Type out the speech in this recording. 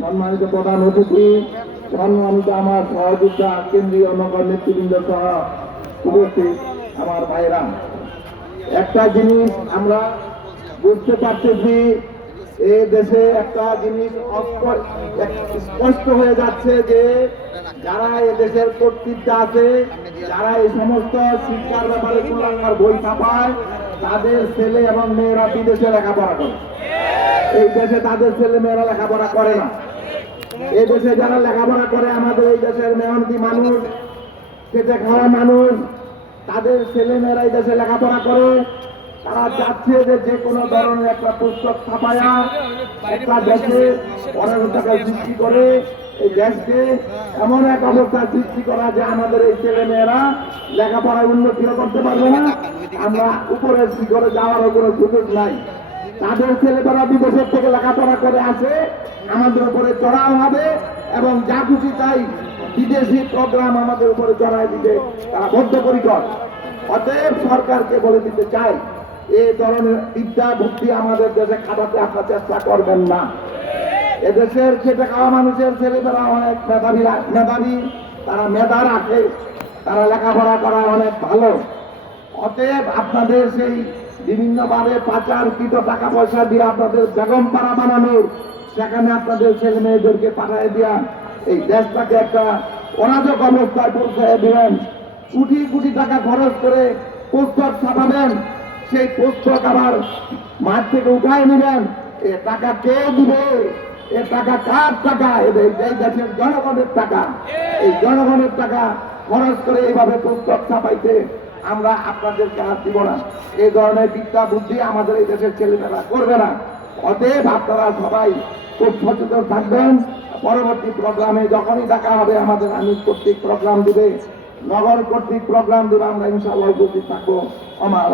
সম্মানিত প্রধান অতিথি, সম্মানিত আমার সহযোগিতা কেন্দ্রীয় নগর নেতৃবৃন্দ সহ উপস্থিত আমার ভাইরা একটা জিনিস আমরা বুঝতে পারতেছি, এ দেশে একটা জিনিস স্পষ্ট হয়ে যাচ্ছে যে যারা এ দেশের কর্তৃত্ব আছে, যারা এই সমস্ত শিক্ষার ব্যাপারে বই ছাপায়, তাদের ছেলে এবং মেয়েরা বিদেশে লেখাপড়া করে। এই দেশে তাদের ছেলে মেয়েরা লেখাপড়া করে না। এই দেশে যারা লেখাপড়া করে, আমাদের এই দেশের মেহনতি মানুষ, খেটে খাওয়া মানুষ, তাদের ছেলে মেয়েরা এই দেশে লেখাপড়া করে। তারা চাচ্ছে যে যে কোনো ধরনের একটা পুস্তক ছাপায়া একটা দেশে অরাজকতা সৃষ্টি করে, এই দেশকে এমন এক অবস্থা সৃষ্টি করা যে আমাদের এই ছেলে মেয়েরা লেখাপড়ায় উন্নতিও করতে পারবে না। আমরা উপরের শিখরে যাওয়ারও কোনো সুযোগ নাই। তাদের ছেলেমেয়েরা বিদেশের থেকে লেখাপড়া করে আসে, আমাদের উপরে চড়াও হবে এবং যা খুশি তাই বিদেশি প্রোগ্রাম আমাদের উপরে চড়াই দিতে তারা বদ্ধপরিকর। অতএব সরকারকে বলে দিতে চাই এই ধরনের বিদ্যা বুদ্ধি আমাদের দেশে খাটাতে আপনার চেষ্টা করবেন না। এদেশের খেটে খাওয়া মানুষের ছেলেমেয়েরা অনেক মেধাবী মেধাবী, তারা মেধা রাখে, তারা লেখাপড়া করা অনেক ভালো। অতএব আপনাদের সেই বিভিন্নভাবে পাচারকৃত টাকা পয়সা দিয়ে আপনাদের বেগম পাড়া বানানোর সেখানে আপনাদের ছেলে মেয়েদেরকে পাঠিয়ে দেওয়া এই দেশটাকে একটা অরাজক অবস্থায় পৌঁছে দিবেন। কোটি কোটি টাকা খরচ করে পুস্তক ছাপাবেন। সেই পুস্তক আবার মাঠ থেকে উঠায় নেবেন। এ টাকা কে দিবে? এ টাকা কার টাকা? এই দেশের জনগণের টাকা। এই জনগণের টাকা খরচ করে এইভাবে পুস্তক ছাপাইতে আমরা আপনাদেরকে আর দিব না। এই ধরনের বিদ্যা বুদ্ধি আমাদের এই দেশের ছেলেমেয়েরা করবে না। অতএব আপনারা সবাই খুব সচেতন থাকবেন। পরবর্তী প্রোগ্রামে যখনই ডাকা হবে আমাদের আমি কর্তৃক প্রোগ্রাম দিবে, নগর কর্তৃক প্রোগ্রাম দেবে, আমরা ইনশাআল্লাহ উপস্থিত থাকব। আমার